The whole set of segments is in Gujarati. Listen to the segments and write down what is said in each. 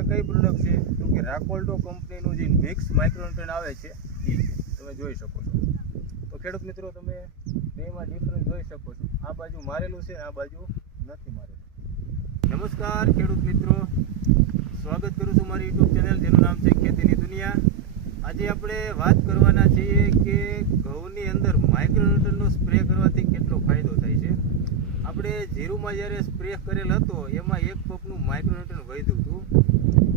આ કઈ પ્રોડક્ટ છે તો કે રાકોલ્ટો કંપનીનું જે મિક્સ માઇક્રોન્યુટ્રન આવે છે એ તમે જોઈ શકો છો. તો ખેડૂત મિત્રો તમે બેમાં ડિફરન્સ જોઈ શકો છો. આ બાજુ મારેલું છે, આ બાજુ નથી મારેલું. નમસ્કાર ખેડૂત મિત્રો, સ્વાગત કરું છું મારી યુટ્યુબ ચેનલ જેનું નામ છે ખેતીની દુનિયા. આજે આપણે વાત કરવાના છીએ કે ઘઉંની અંદર માઇક્રોન્યુટ્રનનો સ્પ્રે કરવાથી કેટલો ફાયદો થાય છે. આપણે જીરુમાં જ્યારે સ્પ્રે કરેલ હતો એમાં એક પંપનું માઇક્રોન્યુટ્રન વધ્યું હતું.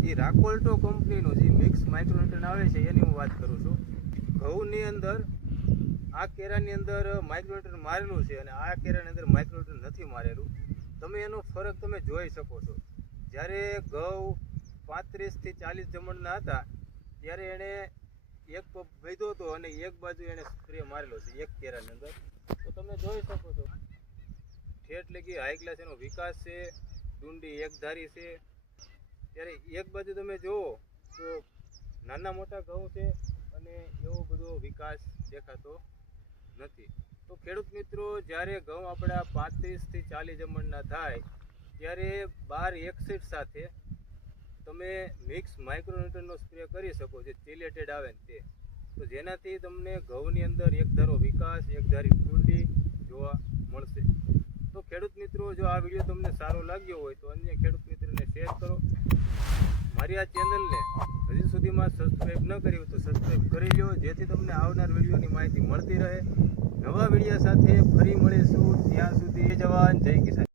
એ રાકોલ્ટો કંપનીનું જે મિક્સ માઇક્રોન્યુટ્રન આવે છે એની હું વાત કરું છું. ઘઉંની અંદર આ કેરાની અંદર માઇક્રોન્યુટ્રન મારેલું છે અને આ કેરાની અંદર માઇક્રોન્યુટ્રન નથી મારેલું. તમે એનો ફરક તમે જોઈ શકો છો. જ્યારે ઘઉં 35 થી 40 જમણના હતા ત્યારે એણે એક પંપ વધ્યો હતો અને એક બાજુ એણે સ્પ્રે મારેલો છે એક કેરાની અંદર. તો તમે જોઈ શકો છો ઠેઠ લગી હાઈ ક્લાસ એનો વિકાસ છે, ડુંડી એક ધારી છે. ત્યારે એક બાજુ તમે જુઓ તો નાના મોટા ઘઉં છે અને એવો બધો વિકાસ દેખાતો નથી. તો ખેડૂત મિત્રો, જ્યારે ઘઉં આપણા 35 થી 40 જમણના થાય ત્યારે 12 સાથે તમે મિક્સ માઇક્રોન્યુટ્રનનો સ્પ્રે કરી શકો છો, ચિલેટેડ આવે ને તે. તો જેનાથી તમને ઘઉંની અંદર એક ધારો વિકાસ, એક ધારી ડુંડી જોવા મળશે. તો ખેડૂત મિત્રો, જો આ વિડીયો તમને સારો લાગ્યો હોય તો અન્ય ખેડૂત મિત્રોને શેર કરો. મારી આ ચેનલને હજી સુધીમાં સબસ્ક્રાઈબ ન કરી હોય તો સબસ્ક્રાઈબ કરી લો, જેથી તમને આવનાર વિડીયોની માહિતી મળતી રહે. નવા વિડીયો સાથે ફરી મળીશું. ત્યાં સુધી જય જવાન જય કિસાન.